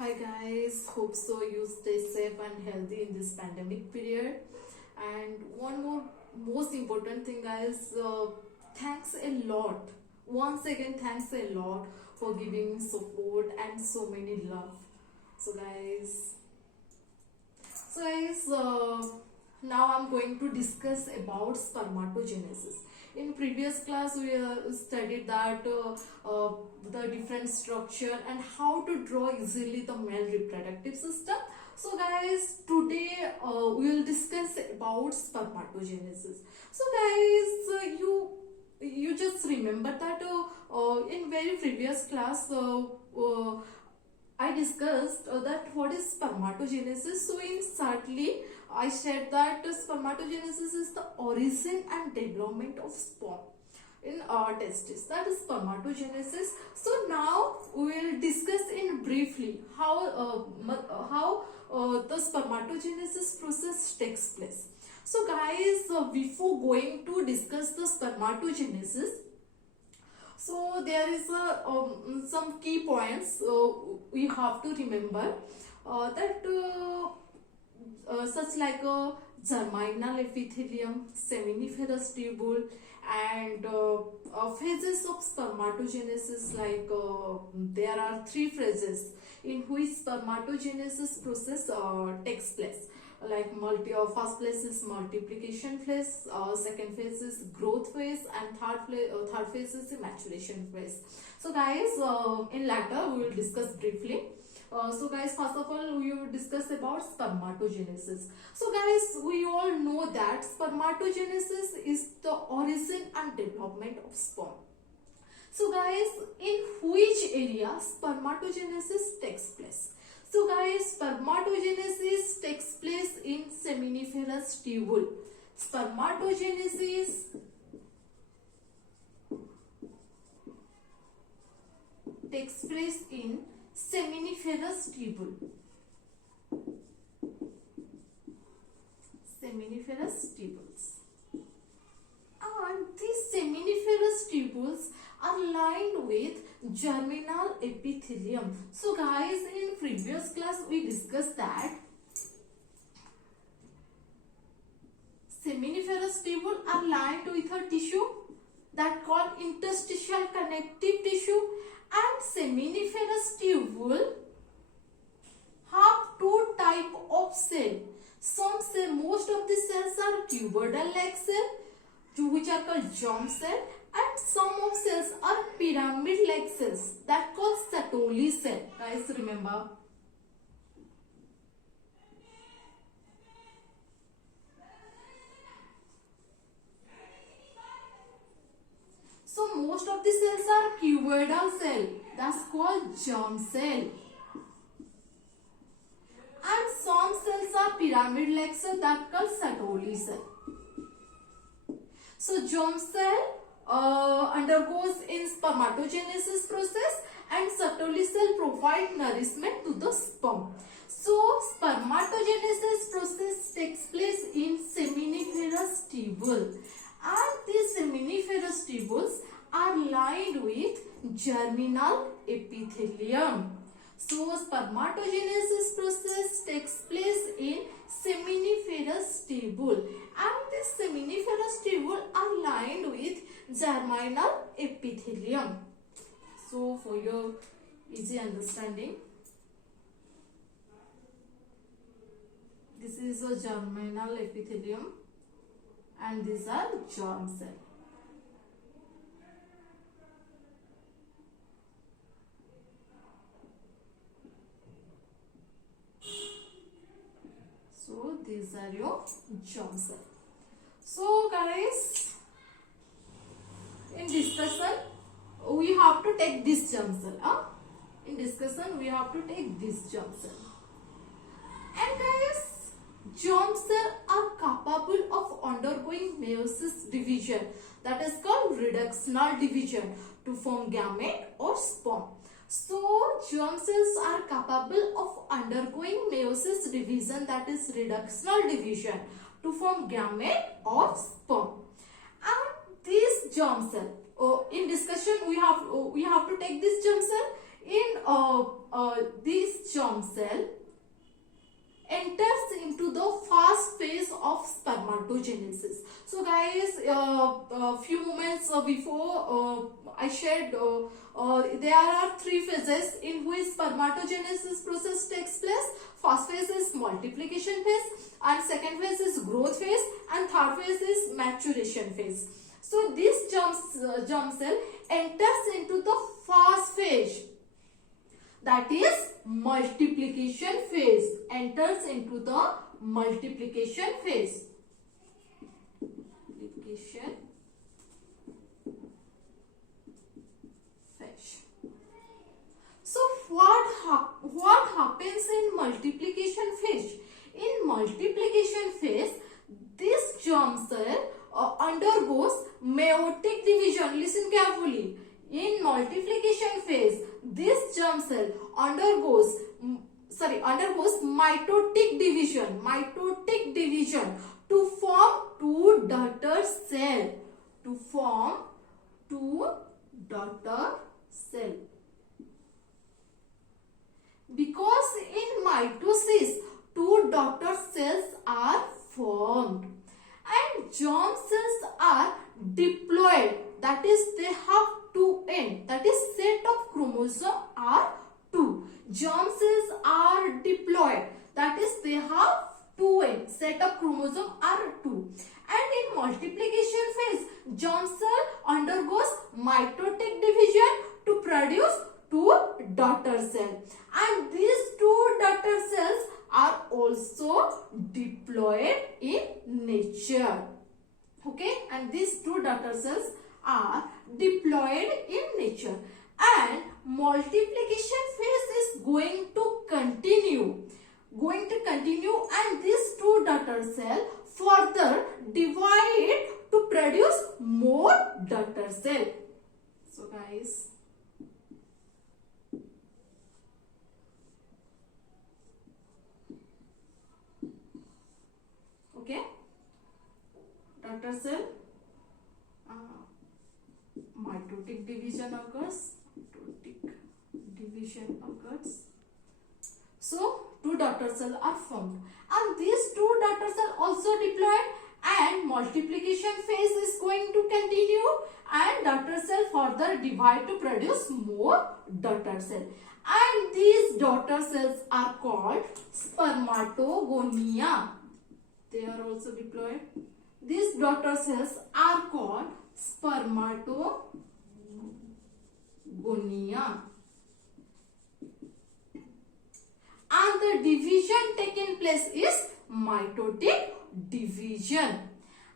Hi guys, hope so you stay safe and healthy in this pandemic period. And one more most important thing guys, thanks a lot. Once again, thanks a lot for giving me support and so many love. So guys, so guys, now I'm going to discuss about spermatogenesis. In previous class, we studied that the different structure and how to draw easily the male reproductive system. So guys, today we will discuss about spermatogenesis. So guys, you just remember that in very previous class I discussed that what is spermatogenesis. So in shortly, I said that spermatogenesis is the origin and development of sperm in our testes. That is spermatogenesis. So now we will discuss in briefly how the spermatogenesis process takes place. So guys, before going to discuss the spermatogenesis, so there is some key points we have to remember that such like a germinal epithelium, seminiferous tubule, and phases of spermatogenesis. Like there are three phases in which spermatogenesis process takes place. Like first phase is multiplication phase, second phase is growth phase, and third phase is the maturation phase. So guys, in later we will discuss briefly. So guys, first of all we will discuss about spermatogenesis. So guys, we all know that spermatogenesis is the origin and development of sperm. So guys, in which area spermatogenesis takes place? So guys, spermatogenesis takes place in seminiferous tubule. Spermatogenesis takes place in seminiferous tubule. Seminiferous tubules. And these seminiferous tubules are lined with germinal epithelium. So guys, in previous class we discussed that seminiferous tubule are lined with a tissue that called interstitial connective tissue, and seminiferous tubule have two type of cell. Most of the cells are cuboidal-like cell, which are called germ cell, and some of cells are pyramid-like cells that called Sertoli cell. Guys, remember. So most of the cells are cuboidal cell, that's called germ cell. And some cells are pyramid-like cell that called Sertoli cell. So germ cell undergoes in spermatogenesis process, and Sertoli cell provide nourishment to the sperm. So spermatogenesis process takes place in seminiferous tubule, and these seminiferous tubules are lined with germinal epithelium. So spermatogenesis process takes place in seminiferous tubule, and this seminiferous tubule are lined with germinal epithelium. So for your easy understanding, this is a germinal epithelium and these are germ cell. So these are your germ cell. So guys, in discussion we have to take this germ cell. In discussion we have to take this germ cell. And guys, germ cells are capable of undergoing meiosis division, that is called reductional division, to form gamete or sperm. So germ cells are capable of undergoing meiosis division, that is reductional division, to form gamete or sperm. And this germ cell, in discussion we have to take this germ cell. in this germ cell enters into the first phase of spermatogenesis. So guys, a few moments before I shared there are three phases in which spermatogenesis process takes place. First phase is multiplication phase, and second phase is growth phase, and third phase is maturation phase. So this germ cell enters into the first phase, that is multiplication phase, enters into the multiplication phase. Multiplication phase. So what happens in multiplication phase? In multiplication phase, this germ cell undergoes meiotic division. Listen carefully. In multiplication phase, this germ cell undergoes mitotic division to form two daughter cell. Because in mitosis, two daughter cells are formed and germ cells are diploid, that is they have two ends, that is set of chromosome are 2. Germ cells are diploid, that is they have two ends, set of chromosome are 2. And in multiplication phase, germ cell undergoes mitotic division to produce two daughter cells, and these two daughter cells are also diploid in nature. Okay, and these two daughter cells are diploid in nature, and multiplication phase is going to continue, and these two daughter cells further divide to produce more daughter cell. So guys, okay, daughter cell mitotic division occurs. So two daughter cells are formed, and these two daughter cells also diploid, and multiplication phase is going to continue, and daughter cell further divide to produce more daughter cell, and these daughter cells are called spermatogonia. They are also diploid. These daughter cells are called spermatogonia, and the division taking place is mitotic division.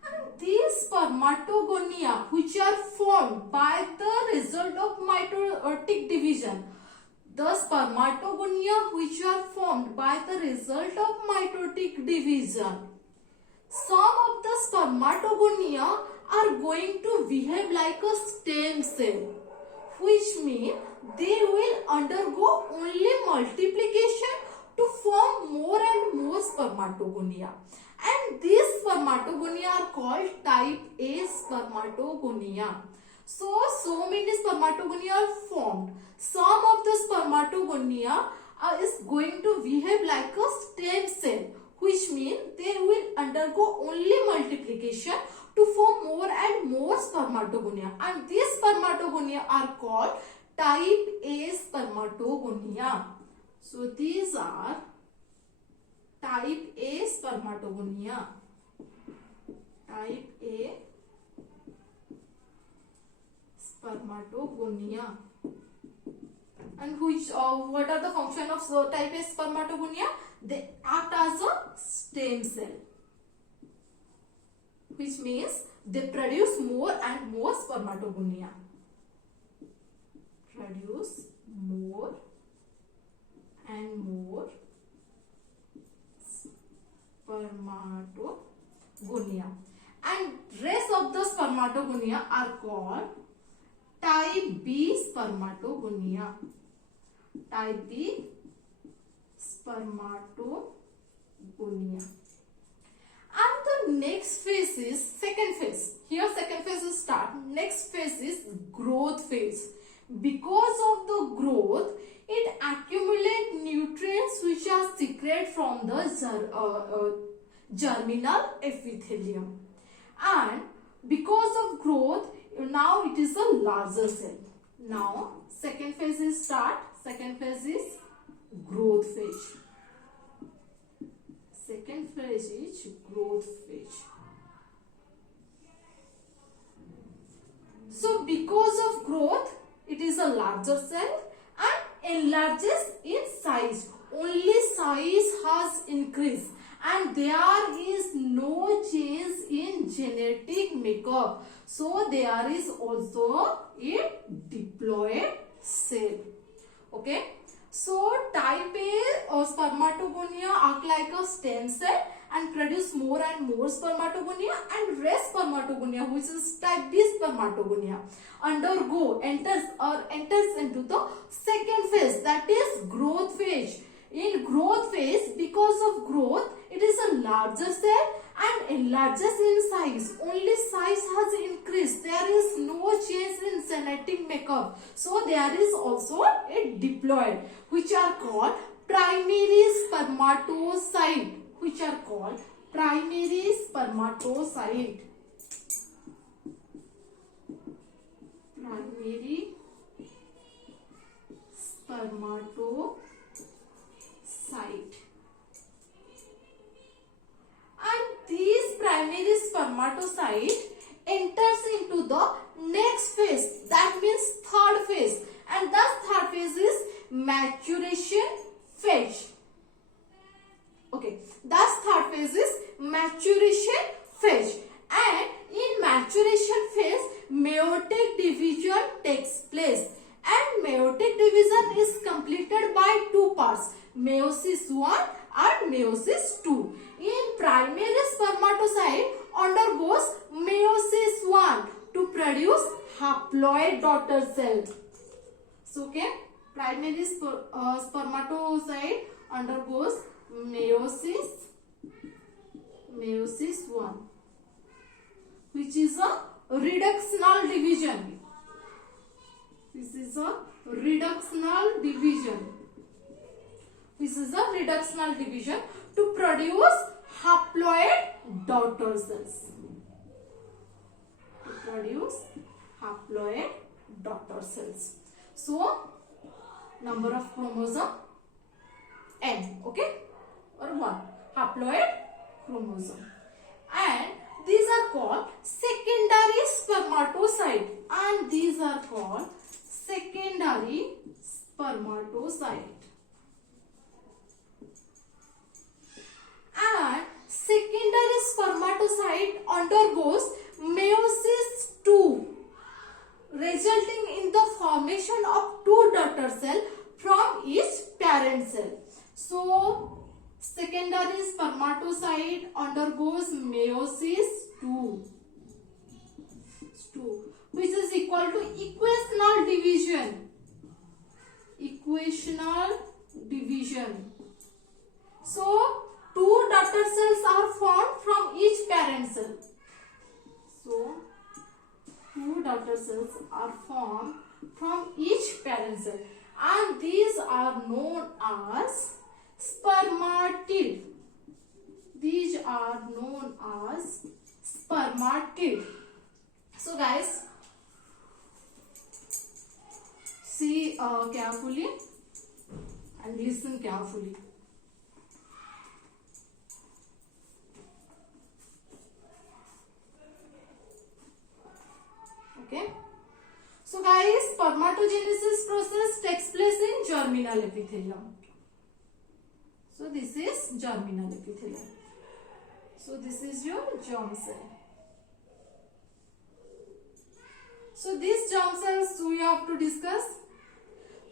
And these spermatogonia, which are formed by the result of mitotic division, the spermatogonia which are formed by the result of mitotic division, some of the spermatogonia are going to behave like a stem cell, which means they will undergo only multiplication to form more and more spermatogonia, and these spermatogonia are called type A spermatogonia. So many spermatogonia are formed. Some of the spermatogonia is going to behave like a stem cell, which means they will undergo only multiplication to form more and more spermatogonia, and these spermatogonia are called type A spermatogonia. So these are type A spermatogonia. Type A spermatogonia. And what are the function of type A spermatogonia? They act as a stem cell, which means they produce more and more spermatogonia. Produce more and more spermatogonia. And rest of the spermatogonia are called type B spermatogonia. Type B spermatogonia. And the next phase is second phase. Here second phase is start. Next phase is growth phase. Because of the growth, it accumulates nutrients which are secreted from the germinal epithelium. And because of growth, now it is a larger cell. Now second phase is start. Second phase is growth phase. Second phase is growth phase. So because of growth, it is a larger cell and enlarges in size. Only size has increased and there is no change in genetic makeup. So there is also a diploid cell. Okay. So type A spermatogonia act like a stem cell and produce more and more spermatogonia, and rest spermatogonia, which is type B spermatogonia, enters into the second phase, that is growth phase. In growth phase, because of growth, it is a larger cell and enlarges in size. Only size has increased. There is no change in genetic makeup. So there is also a diploid, which are called primary spermatocyte. Which are called primary spermatocyte. Primary spermatocyte. And these primary spermatocyte enters into the next phase, that means third phase, and that third phase is maturation phase. Okay, that third phase is maturation phase, and in maturation phase meiotic division takes place, and meiotic division is completed by two parts, meiosis 1 and meiosis 2. In primary spermatocyte undergoes meiosis 1 to produce haploid daughter cell. So okay, primary spermatocyte undergoes meiosis 1, which is a reductional division. This is a reductional division. This is a reductional division to produce haploid daughter cells. To produce haploid daughter cells. So, number of chromosome N, okay, or 1 haploid chromosome, and these are called secondary spermatocyte, and these are called secondary spermatocyte. And secondary spermatocyte undergoes meiosis 2, resulting in the formation of two daughter cells from each parent cell. So, secondary spermatocyte undergoes meiosis 2, which is equal to equational division. Equational division. So, two daughter cells are formed from each parent cell. So, two daughter cells are formed from each parent cell, and these are known as spermatid. These are known as spermatid. So guys, see carefully and listen carefully. Okay. So guys, spermatogenesis process takes place in germinal epithelium. So this is germinal epithelium. So this is your germ cell. So these germ cells we have to discuss.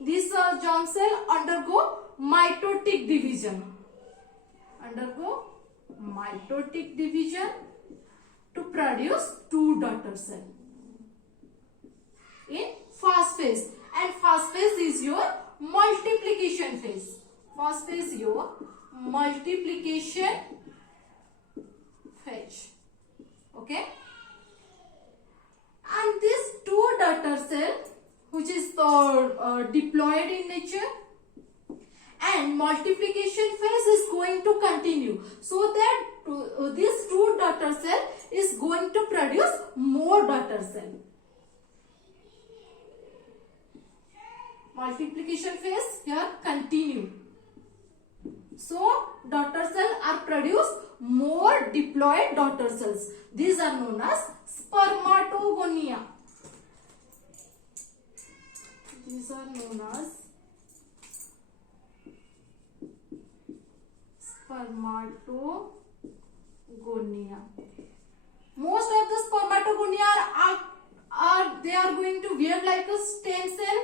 This germ cell undergo mitotic division. Undergo mitotic division to produce two daughter cells in first phase, and first phase is your multiplication phase. First phase is your multiplication phase. Okay, and these two daughter cells which is diploid in nature, and multiplication phase is going to continue, so that this two daughter cell is going to produce more daughter cell. Multiplication phase here continue, so daughter cell are produced more diploid daughter cells. These are known as spermatogonia. These are known as spermatogonia. Most of the spermatogonia are they are going to behave like a stem cell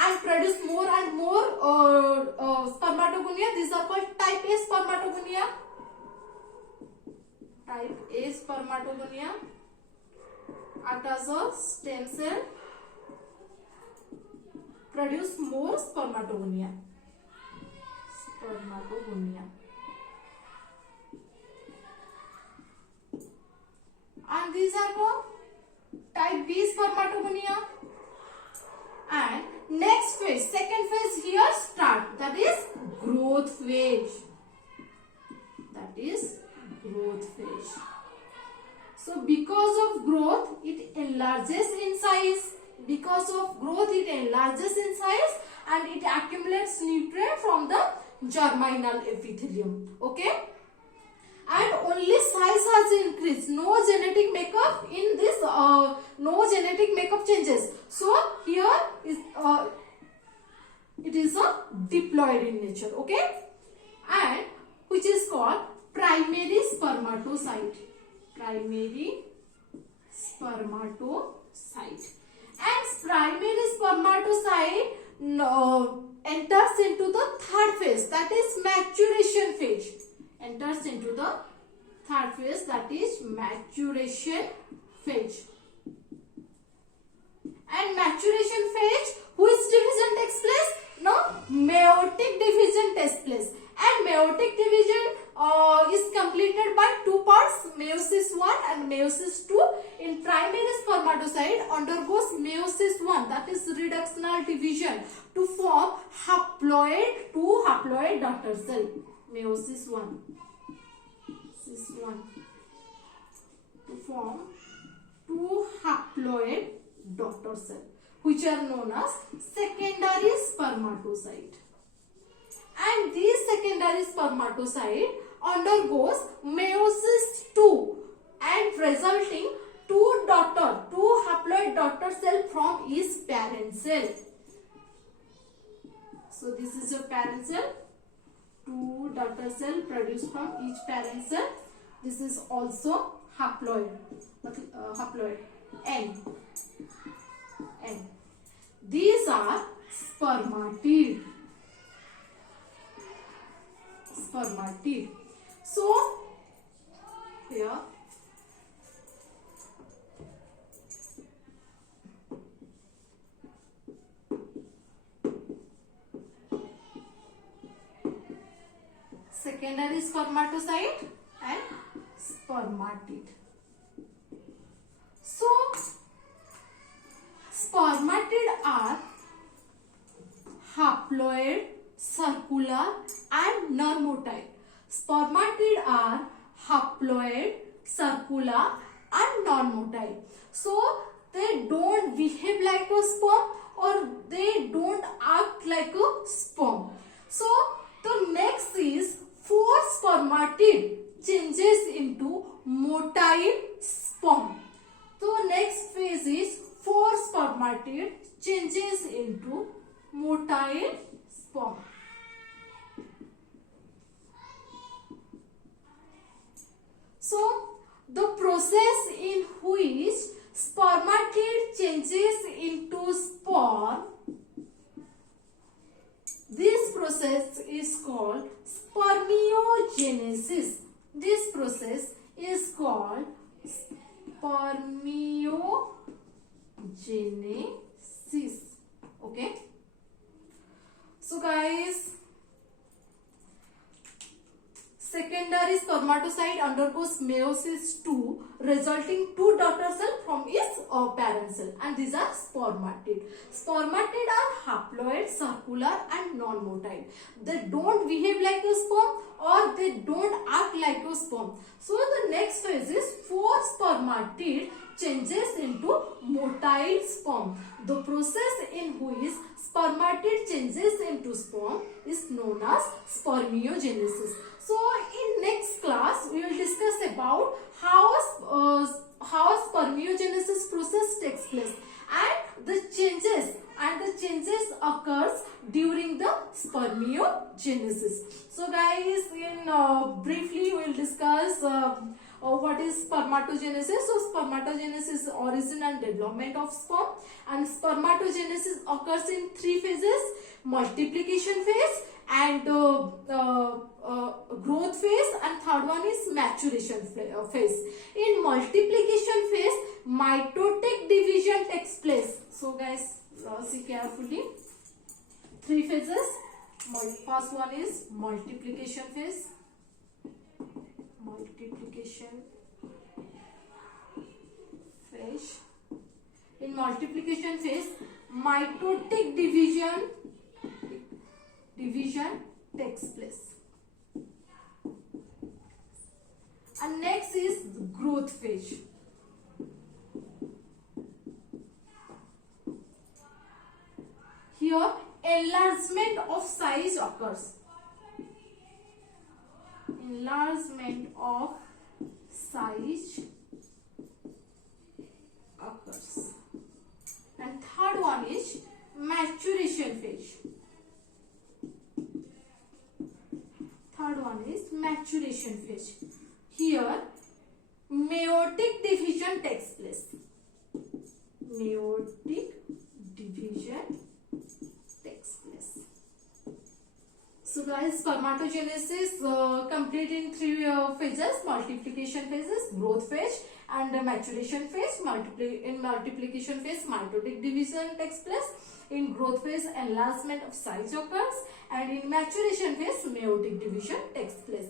and produce more and more spermatogonia. These are called type A spermatogonia. Type A spermatogonia act as a stem cell, produce more spermatogonia. And these are called type B spermatogonia. And next phase, second phase here start, that is growth phase. So because of growth it enlarges in size. And it accumulates nutrient from the germinal epithelium. Okay, and only size has increased, no genetic makeup in this, no genetic makeup changes. So here is it is a diploid in nature. Okay, and which is called primary spermatocyte. And primary spermatocyte enters into the third phase, that is maturation phase. And maturation phase, which division takes place? No, meiotic division takes place. And meiotic division is completed by two parts, meiosis 1 and meiosis 2. In primary spermatocyte undergoes meiosis 1, that is reductional division, to form two haploid daughter cell. Meiosis 1 to form two haploid daughter cell, which are known as secondary spermatocyte. And these secondary spermatocyte undergoes meiosis 2 and resulting two haploid daughter cell from each parent cell. So this is your parent cell, two daughter cell produced from each parent cell. This is also haploid, N. These are spermatid. So here secondary spermatocyte and spermatid. So spermatid are haploid, circular and non-motile. Spermatid are haploid, circular and non-motile. So they don't behave like a sperm or they don't act like a sperm. So the next is 4 spermatid changes into motile sperm. So next phase is 4 spermatid changes into motile sperm. So the process in which spermatid changes into sperm, this process is called spermiogenesis. This process is called spermiogenesis. Okay. So guys, secondary spermatocyte undergoes meiosis II, resulting two daughter cell from its parent cell, and these are spermatid. Spermatid are haploid, circular, and non-motile. They don't behave like a sperm or they don't act like a sperm. So the next phase is for spermatid changes into motile sperm. The process in which spermatid changes into sperm is known as spermiogenesis. So in next class we will discuss about how spermiogenesis process takes place and the changes occurs during the spermiogenesis. So guys, in briefly we will discuss what is spermatogenesis. So spermatogenesis is origin and development of sperm, and spermatogenesis occurs in three phases: multiplication phase and growth phase, and third one is maturation phase. In multiplication phase, mitotic division takes place. So guys, see carefully, three phases. First one is multiplication phase. In multiplication phase, mitotic division takes place. And next is growth phase. Here, enlargement of size occurs. Enlargement of size occurs. And third one is maturation phase. Here, meiotic division takes place. So guys, spermatogenesis complete in three phases: multiplication phases, growth phase, and maturation phase. In multiplication phase, mitotic division takes place. In growth phase, enlargement of size occurs, and in maturation phase, meiotic division takes place.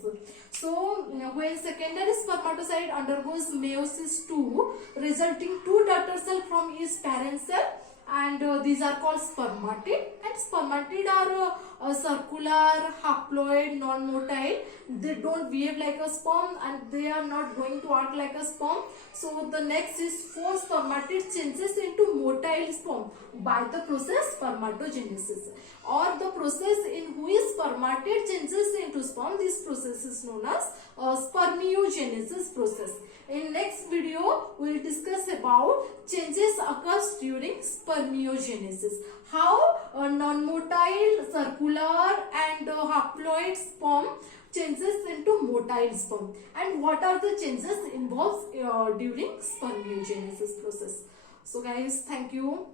So when secondary spermatocyte undergoes meiosis II, resulting two daughter cell from its parent cell, and these are called spermatid. And spermatid are circular, haploid, non-motile. They don't behave like a sperm and they are not going to act like a sperm. So the next is for spermatid changes into motile sperm by the process spermatogenesis, or the process in which spermatid changes into sperm. This process is known as spermiogenesis process. In next video, we will discuss about changes occurs during spermiogenesis. How non-motile, circular, and haploid sperm changes into motile sperm, and what are the changes involved during spermiogenesis process. So guys, thank you.